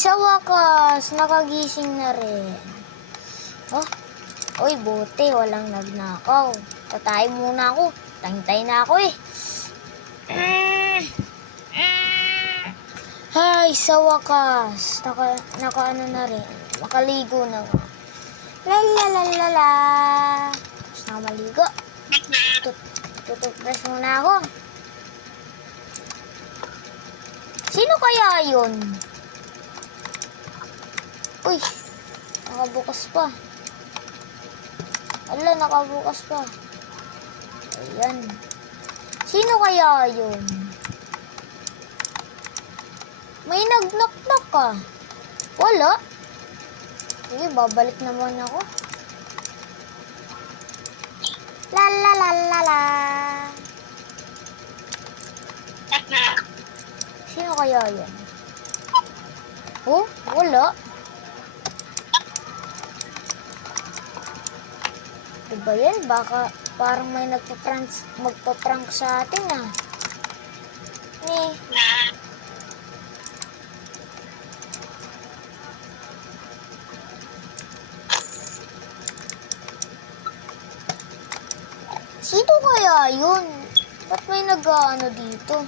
sa wakas, nakagising na rin. Oh, oy, buti, walang nagnakaw. Tatay muna ako. Tayng-tay na ako eh. Hay, sa wakas, naka ano na rin. Makaligo na nga. Lalalala. Tapos na maligo. Tutupras muna ako. Sino kaya yun? Uy, nakabukas pa. Ala, nakabukas pa. Ayan. Sino kaya yun? May nag-knock-knock ka. Wala. Sige, babalik naman ako. La la la la la. Sino kaya yan? Oh, wala. Diba yan? Baka parang may magpa-prank sa atin ah. Eh. Sino kaya yun? Ba't may nag-ano dito?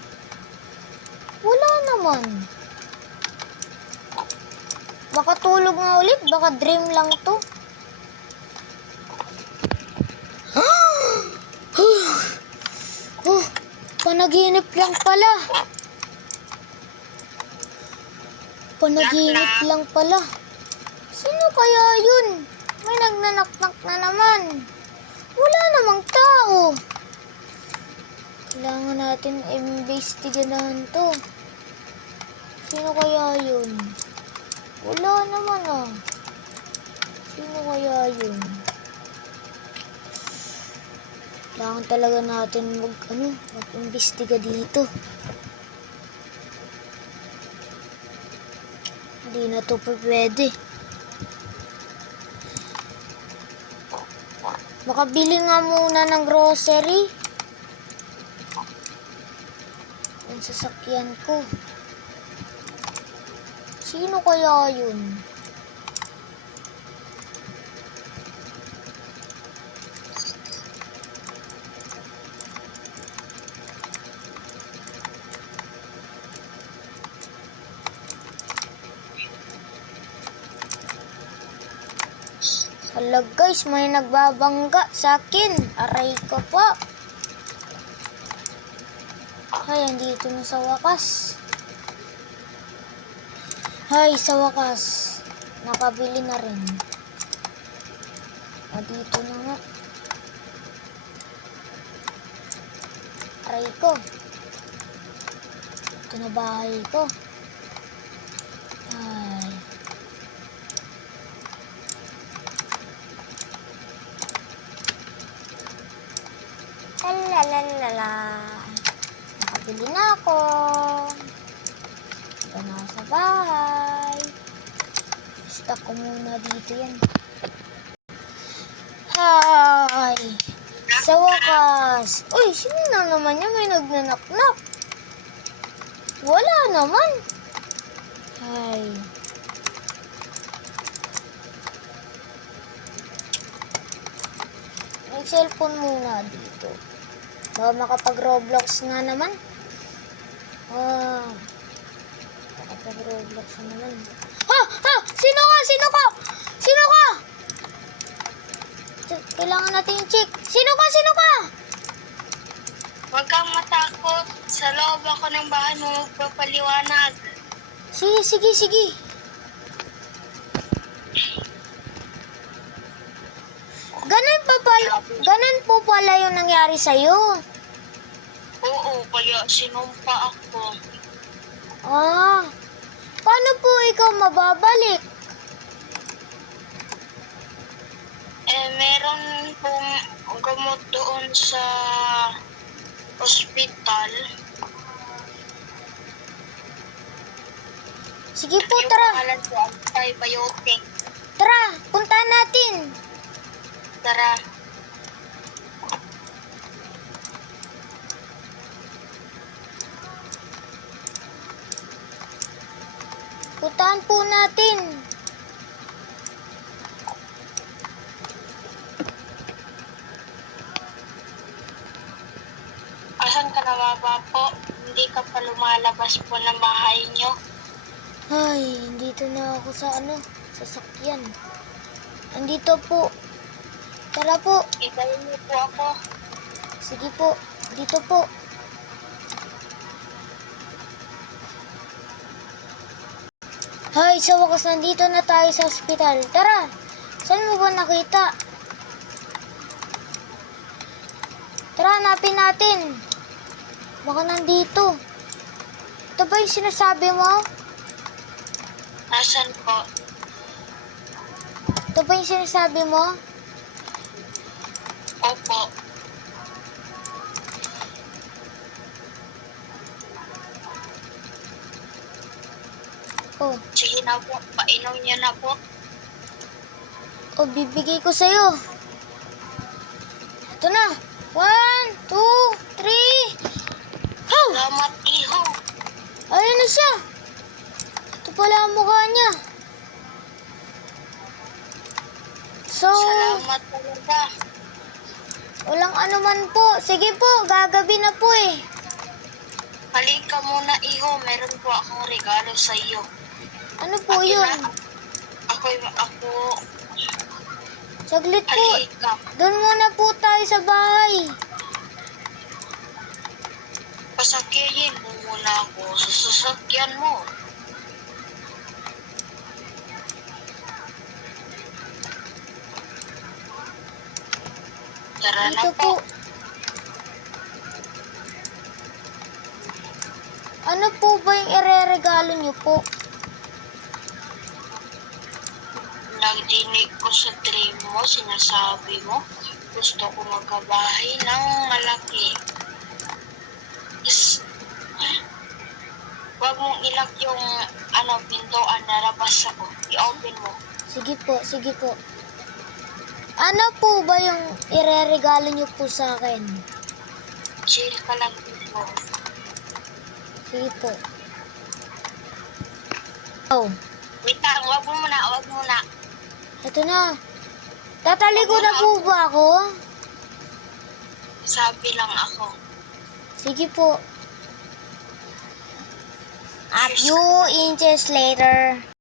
Wala naman. Baka tulog nga ulit. Baka dream lang to. Panaginip lang pala. Panaginip lang pala. Sino kaya yun? May nagnanaknak na naman. Wala namang tao. Kailangan natin imbestigahan to. Sino kaya yun? Wala naman ah. Sino kaya yun? Kailangan talaga natin mag-imbestiga dito. Hindi na to pwede. Makabili nga muna ng grocery. Ang sasakyan ko. Sino kaya yun? Hala guys, may nagbabangga sa akin. Aray ko po. Ay, andito na sa wakas. Ay, sa wakas. Nakabili na rin. Dito na nga. Aray ko. Ito na bahay ko. Ay. Lalalala. Nakabili na ako. Ito na ako sa bahay. Stock ko muna dito yan. Hi! Sa wakas. Uy, sino na naman yan? May nagnanaknak. Wala naman. Hi. May cellphone muna dito. Baka makapag-Roblox nga naman. Makapag-Roblox na naman. Sino ka? Sino ka? Sino ka? Kailangan natin i-check. Sino ka? Sino ka? Huwag kang matakot. Sa loob ako ng bahay mo magpapaliwanag. Sige, sige, sige. Ganun po pala yung nangyari sa'yo. Oo, kaya sinumpa ako. Paano po ikaw mababalik? Meron pong gamot doon sa ospital. Sige po, Yung tara. pangalan ko, antibiotic. Tara, puntahan natin. Tara. Puntahan po natin. Asan ka na baba po? Hindi ka pa lumalabas po ng bahay nyo. Ay, dito na ako sa sasakyan. Andito po. Tara po. Itayin niyo po ako. Sige po. Dito po. Hay, sa wakas nandito na tayo sa ospital. Tara. Saan mo ba nakita? Tara, hanapin natin. Baka nandito. Ito ba yung sinasabi mo? Asan po? Ito ba yung sinasabi mo? Opo. Oh, Sige na po. Painom niyo na po. oh, bibigay ko sa'yo. Ito na. 1, 2, 3. How? Salamat, iho. Ayun na siya. Ito pala ang mukha niya. So, Salamat talaga. walang anuman po. Sige po, gagabi na po eh. Halika muna, iho. Meron po akong regalo sa iyo. Ano po yun? Ako. Saglit po. Halika. Doon muna po tayo sa bahay. Pasakyayin mo muna ako sa sasakyan mo. Tara na Dito po. po. Ano po ba yung ireregalo niyo po? Nagdinig ko sa dream mo, sinasabi mo, gusto ko magkabahay ng malaki. Huwag mong ilak yung pintuan na labas ako. I-open mo. Sige po, sige po. Ano po ba yung ireregalo niyo po sa akin? Chill ka lang dito. Sige po. Oh, Wait lang, huwag mo muna. ito na. Tataliko na po ba ako? Sabi lang ako. Sige po. A few inches later.